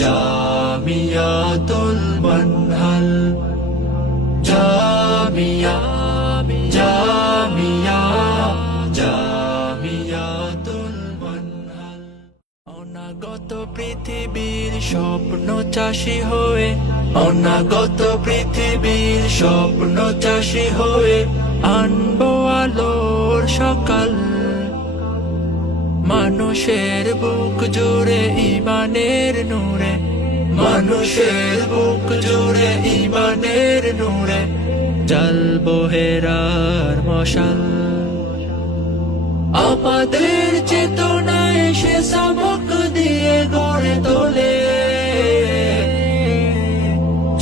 জামিয়াতুল মানহাল জামিয়া জামিয়া জামিয়াতুল মানহাল অনাগত পৃথিবীর স্বপ্ন চাষী হয়ে অনাগত পৃথিবীর স্বপ্ন চাষী হয়ে আনবো আলোর সকাল মানুষের বুক জুড়ে ঈমানের নূরে মানুষের বুক জুড়ে ঈমানের নূরে জ্বলবো হেরার মশাল আমাদের চেতনায় সে সবক দিয়ে গড়ে তোলে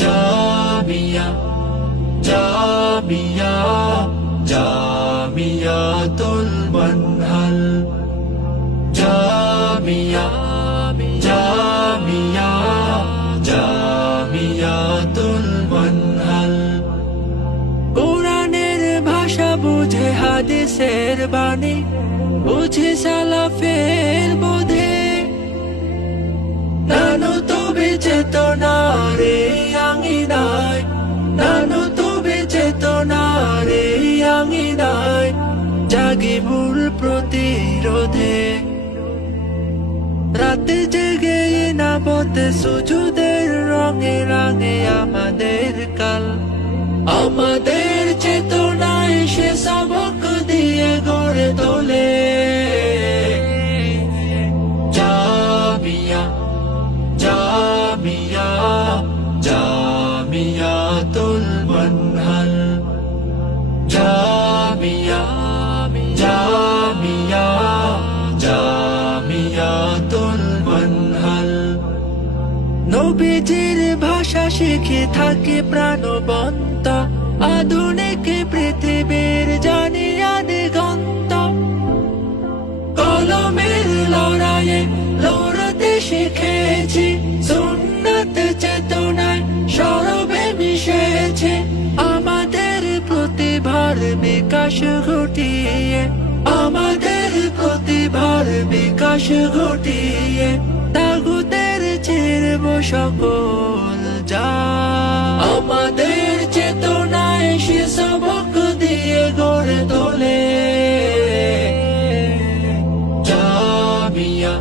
জামিয়া জামিয়া জামিয়াতুল মানহাল জামিয়া জামিয়া জামিয়াতুল মানহাল কোরআনের ভাষা বুঝে হাদিসের বাণী বুঝে সালাফের বোধে নানু তবে চেতনার আঙিনায় নানু তবে চেতনার আঙিনায় জাগি ভুল প্রতিরোধে রাতে জেগে নাবতে সুজুদের রঙে রঙে আমাদের কাল আমাদের চেতনায় সে সবক দিয়ে গড়ে তোলে জামিয়া জামিয়া জামিয়াতুল মানহাল জামিয়া জামিয়া জামিয়াতুল মানহাল নবীজির ভাষা শিখে থাকে প্রাণবন্ত আধুনিক পৃথিবীর জানিয়া দিগন্ত কলমের লড়াইয়ে লড়তে শিখেছি সুন্নাত চেতনায় সরবে মিশেছে আমাদের প্রতিভার বিকাশ ঘটিয়ে আমাদের প্রতিভার বিকাশ ঘটিয়ে তাগুতের চিরব সকল যা আমাদের চেতনায় সে সবক দিয়ে গড়ে তোলে জামিয়া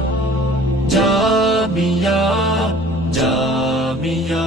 জামিয়া জামিয়া